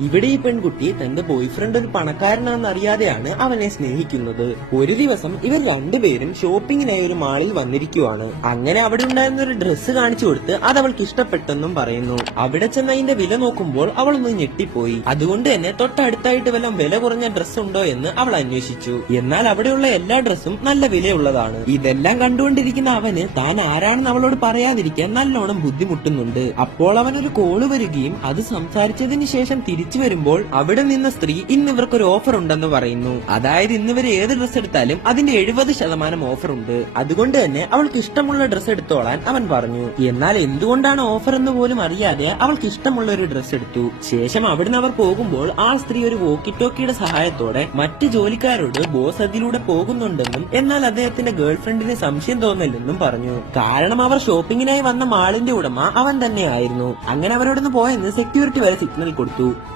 ഇവിടെ ഈ പെൺകുട്ടി തന്റെ ബോയ്ഫ്രണ്ട് ഒരു പണക്കാരനാണെന്ന് അറിയാതെയാണ് അവനെ സ്നേഹിക്കുന്നത്. ഒരു ദിവസം ഇവർ രണ്ടുപേരും ഷോപ്പിങ്ങിനായി ഒരു മാളിൽ വന്നിരിക്കുവാണ്. അങ്ങനെ അവിടെ ഉണ്ടായിരുന്ന ഒരു ഡ്രസ്സ് കാണിച്ചു കൊടുത്ത് അത് അവൾക്ക് ഇഷ്ടപ്പെട്ടെന്നും പറയുന്നു. അവിടെ ചെന്ന് അതിന്റെ വില നോക്കുമ്പോൾ അവളൊന്ന് ഞെട്ടിപ്പോയി. അതുകൊണ്ട് തന്നെ തൊട്ടടുത്തായിട്ട് വല്ല വില കുറഞ്ഞ ഡ്രസ്സ് ഉണ്ടോ എന്ന് അവൾ അന്വേഷിച്ചു. എന്നാൽ അവിടെയുള്ള എല്ലാ ഡ്രസ്സും നല്ല വിലയുള്ളതാണ്. ഇതെല്ലാം കണ്ടുകൊണ്ടിരിക്കുന്ന അവന് താൻ ആരാണെന്ന് അവളോട് പറയാതിരിക്കാൻ നല്ലോണം ബുദ്ധിമുട്ടുന്നുണ്ട്. അപ്പോൾ അവനൊരു കോള് വരികയും അത് സംസാരിച്ചതിന് ശേഷം തിരിച്ചു വരുമ്പോൾ അവിടെ നിന്ന സ്ത്രീ ഇന്ന് ഇവർക്കൊരു ഓഫർ ഉണ്ടെന്ന് പറയുന്നു. അതായത് ഇന്നിവർ ഏത് ഡ്രസ്സ് എടുത്താലും അതിന്റെ 70% ഓഫർ ഉണ്ട്. അതുകൊണ്ട് തന്നെ അവൾക്ക് ഇഷ്ടമുള്ള ഡ്രസ്സ് എടുത്തോളാൻ അവൻ പറഞ്ഞു. എന്നാൽ എന്തുകൊണ്ടാണ് ഓഫർ എന്ന് പോലും അറിയാതെ അവൾക്ക് ഇഷ്ടമുള്ള ഒരു ഡ്രസ്സ് എടുത്തു. ശേഷം അവിടുന്ന് അവർ പോകുമ്പോൾ ആ സ്ത്രീ ഒരു വോക്കി ടോക്കിയുടെ സഹായത്തോടെ മറ്റ് ജോലിക്കാരോട് ബോസ് അതിലൂടെ പോകുന്നുണ്ടെന്നും എന്നാൽ അദ്ദേഹത്തിന്റെ ഗേൾഫ്രണ്ടിന് സംശയം തോന്നില്ലെന്നും പറഞ്ഞു. കാരണം അവർ ഷോപ്പിങ്ങിനായി വന്ന മാളിന്റെ ഉടമ അവൻ തന്നെയായിരുന്നു. അങ്ങനെ അവരോടൊന്ന് പോയെന്ന് സെക്യൂരിറ്റി വരെ സിഗ്നൽ കൊടുത്തു.